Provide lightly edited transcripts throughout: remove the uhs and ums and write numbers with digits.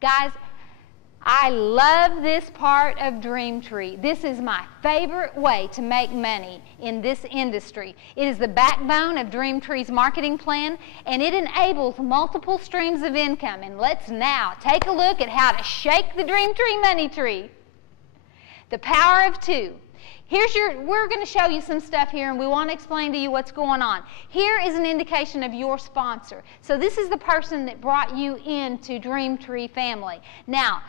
Guys, I love this part of Dreamtree. This is my favorite way to make money in this industry. It is the backbone of Dreamtree's marketing plan, and it enables multiple streams of income. And let's now take a look at how to shake the Dreamtree money tree. The power of two. We're going to show you some stuff here, and we want to explain to you what's going on. Here is an indication of your sponsor. So this is the person that brought you into Dreamtree family. Now,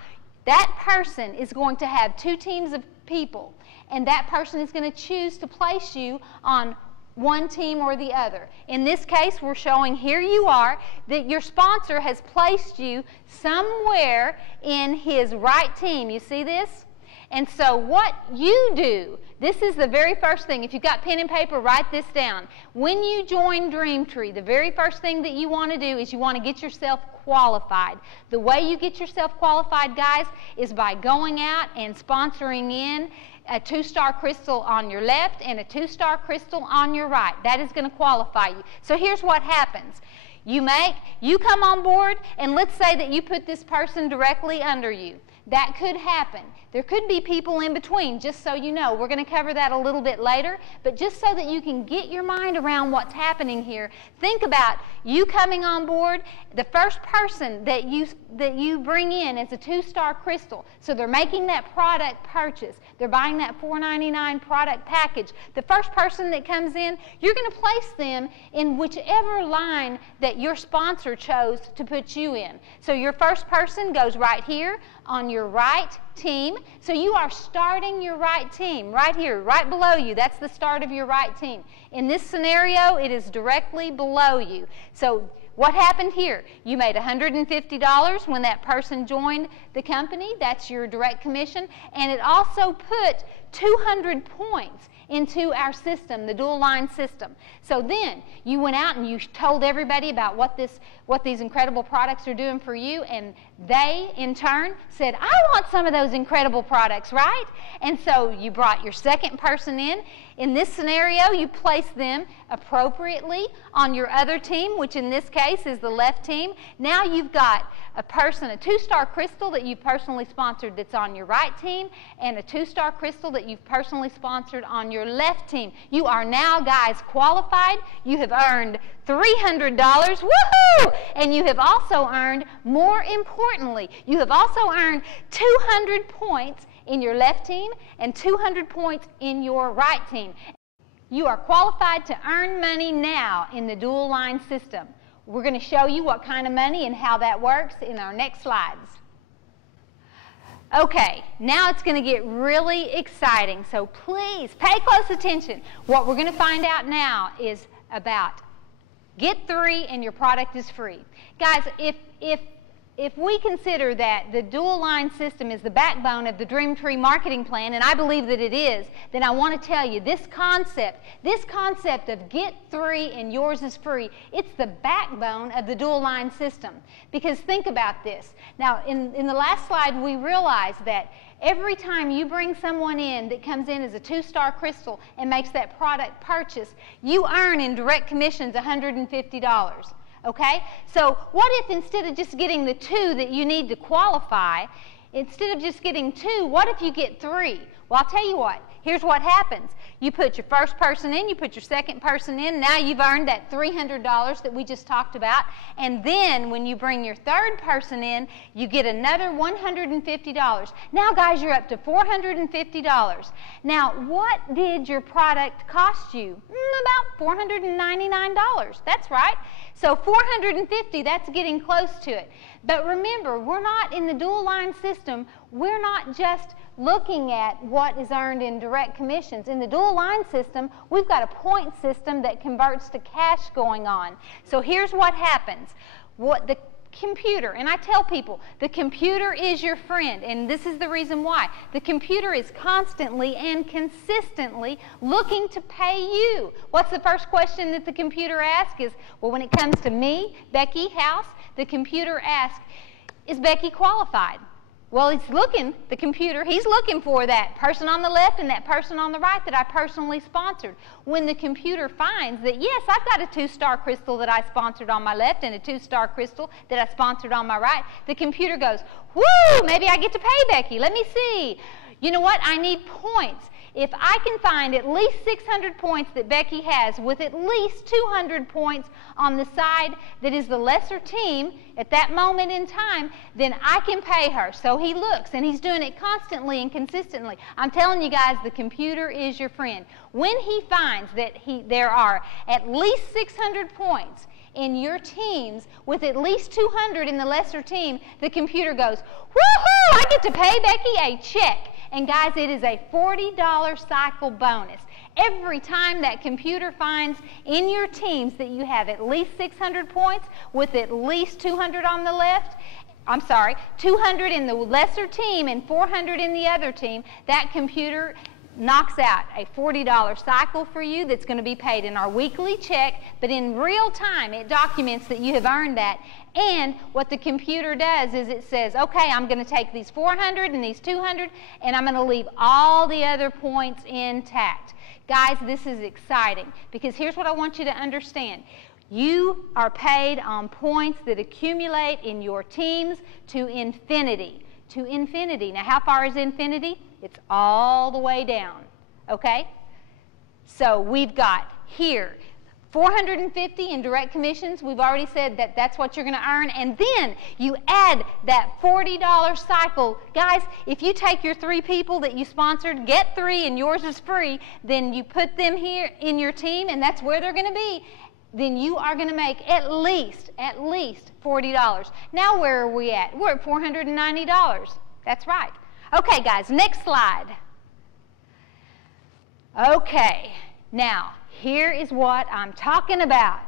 that person is going to have two teams of people, and that person is going to choose to place you on one team or the other. In this case, we're showing here you are, that your sponsor has placed you somewhere in his right team. You see this? And so what you do, this is the very first thing. If you've got pen and paper, write this down. When you join Dreamtree, the very first thing that you want to do is you want to get yourself qualified. The way you get yourself qualified, guys, is by going out and sponsoring in a 2-star crystal on your left and a 2-star crystal on your right. That is going to qualify you. So here's what happens. You come on board, and let's say that you put this person directly under you. That could happen. There could be people in between, just so you know. We're going to cover that a little bit later, but just so that you can get your mind around what's happening here, think about you coming on board, the first person that you bring in is a 2-star crystal. So they're making that product purchase. They're buying that $4.99 product package. The first person that comes in, you're going to place them in whichever line that your sponsor chose to put you in. So your first person goes right here on your right team. So you are starting your right team right here, right below you. That's the start of your right team. In this scenario, it is directly below you. So what happened here? You made $150 when that person joined the company. That's your direct commission. And it also put 200 points into our system, the dual line system. So then you went out and you told everybody about what these incredible products are doing for you, and they in turn said, I want some of those incredible products, right? And so you brought your second person in. In this scenario, you place them appropriately on your other team, which in this case is the left team. Now you've got a person, a 2-star crystal that you've personally sponsored that's on your right team, and a 2-star crystal that you've personally sponsored on your left team. You are now, guys, qualified. You have earned $300, woohoo! And you have also earned, more importantly, you have also earned 200 points in your left team and 200 points in your right team. You are qualified to earn money now in the dual line system. We're going to show you what kind of money and how that works in our next slides. Okay, now it's going to get really exciting, so please pay close attention. What we're going to find out now is about get 3 and your product is free. Guys, if we consider that the dual line system is the backbone of the Dreamtree marketing plan, and I believe that it is, then I want to tell you this concept of get 3 and yours is free, it's the backbone of the dual line system. Because think about this. Now, in the last slide, we realized that every time you bring someone in that comes in as a 2-star crystal and makes that product purchase, you earn in direct commissions $150. Okay? So what if instead of just getting the 2 that you need to qualify, instead of just getting 2, what if you get 3? Well, I'll tell you what. Here's what happens. You put your first person in, you put your second person in, now you've earned that $300 that we just talked about, and then when you bring your third person in, you get another $150. Now, guys, you're up to $450. Now, what did your product cost you? About $499. That's right. So $450, that's getting close to it. But remember, we're not in the dual line system, we're not just looking at what is earned in direct commissions. In the dual line system, we've got a point system that converts to cash going on. So here's what happens. What the computer, and I tell people, the computer is your friend, and this is the reason why. The computer is constantly and consistently looking to pay you. What's the first question that the computer asks is, well, when it comes to me, Becky House, the computer asks, is Becky qualified? Well, it's looking, the computer, he's looking for that person on the left and that person on the right that I personally sponsored. When the computer finds that, yes, I've got a 2-star crystal that I sponsored on my left and a 2-star crystal that I sponsored on my right, the computer goes, whoo, maybe I get to pay Becky. Let me see. You know what? I need points. If I can find at least 600 points that Becky has with at least 200 points on the side that is the lesser team at that moment in time, then I can pay her. So he looks, and he's doing it constantly and consistently. I'm telling you guys, the computer is your friend. When he finds that there are at least 600 points in your teams with at least 200 in the lesser team, the computer goes, woohoo, I get to pay Becky a check. And guys, it is a $40 cycle bonus. Every time that computer finds in your teams that you have at least 600 points with at least 200 on the left, 200 in the lesser team and 400 in the other team, that computer knocks out a $40 cycle for you that's going to be paid in our weekly check, but in real time it documents that you have earned that. And what the computer does is it says, okay, I'm going to take these 400 and these 200 and I'm going to leave all the other points intact. Guys, this is exciting because here's what I want you to understand. You are paid on points that accumulate in your teams to infinity. To infinity. Now, how far is infinity? It's all the way down, okay? So we've got here 450 in direct commissions. We've already said that that's what you're going to earn. And then you add that $40 cycle. Guys, if you take your 3 people that you sponsored, get 3 and yours is free, then you put them here in your team and that's where they're going to be, then you are going to make at least $40. Now where are we at? We're at $490. That's right. Okay, guys, next slide. Okay, now here is what I'm talking about.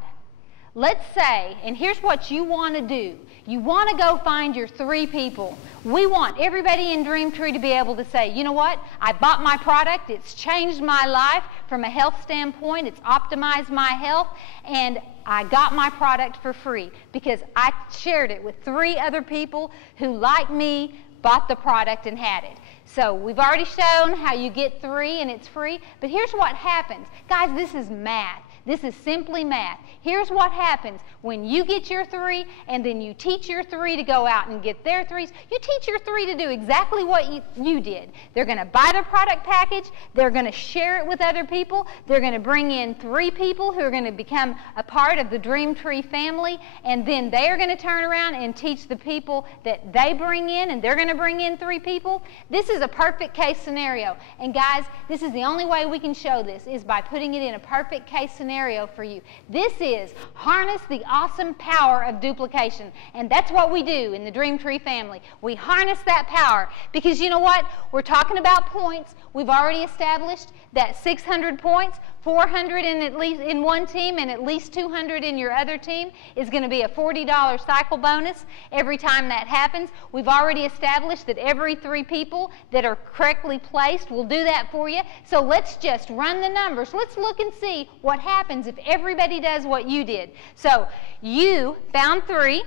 Let's say, and here's what you want to do. You want to go find your 3 people. We want everybody in Dreamtree to be able to say, you know what? I bought my product. It's changed my life from a health standpoint. It's optimized my health. And I got my product for free because I shared it with 3 other people who, like me, bought the product and had it. So we've already shown how you get 3 and it's free. But here's what happens. Guys, this is math. This is simply math. Here's what happens when you get your 3 and then you teach your 3 to go out and get their 3s. You teach your 3 to do exactly what you did. They're going to buy the product package. They're going to share it with other people. They're going to bring in 3 people who are going to become a part of the Dreamtree family. And then they are going to turn around and teach the people that they bring in, and they're going to bring in 3 people. This is a perfect case scenario. And guys, this is the only way we can show this is by putting it in a perfect case scenario for you. This is harness the awesome power of duplication. And that's what we do in the Dreamtree family. We harness that power because you know what? We're talking about points. We've already established that 600 points, 400 in one team and at least 200 in your other team is going to be a $40 cycle bonus every time that happens. We've already established that every 3 people that are correctly placed will do that for you. So let's just run the numbers. Let's look and see what happens if everybody does what you did. So you found 3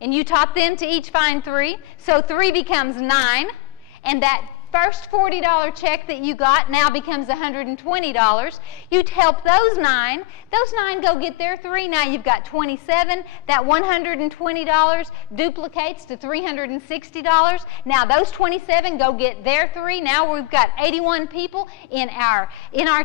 and you taught them to each find 3. So 3 becomes 9, and that first $40 check that you got now becomes $120. You help those 9. Those 9 go get their 3. Now you've got 27. That $120 duplicates to $360. Now those 27 go get their 3. Now we've got 81 people in our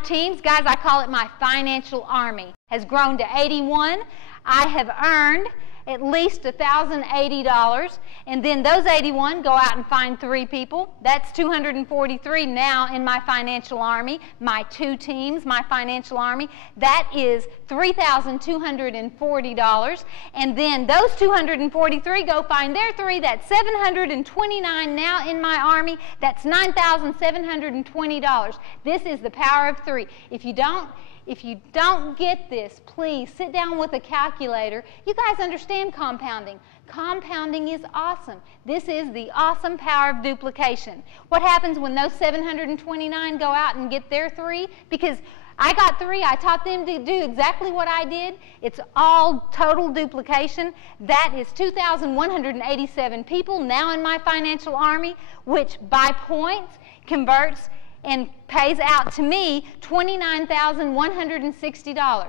teams. Guys, I call it my financial army. Has grown to 81. I have earned at least $1,080, and then those 81 go out and find 3 people. That's 243 now in my financial army, my 2 teams, my financial army. That is $3,240, and then those 243 go find their 3. That's 729 now in my army. That's $9,720. This is the power of 3. If you don't get this, please sit down with a calculator. You guys understand compounding. Compounding is awesome. This is the awesome power of duplication. What happens when those 729 go out and get their 3? Because I got 3. I taught them to do exactly what I did. It's all total duplication. That is 2,187 people now in my financial army, which by points converts and pays out to me $29,160.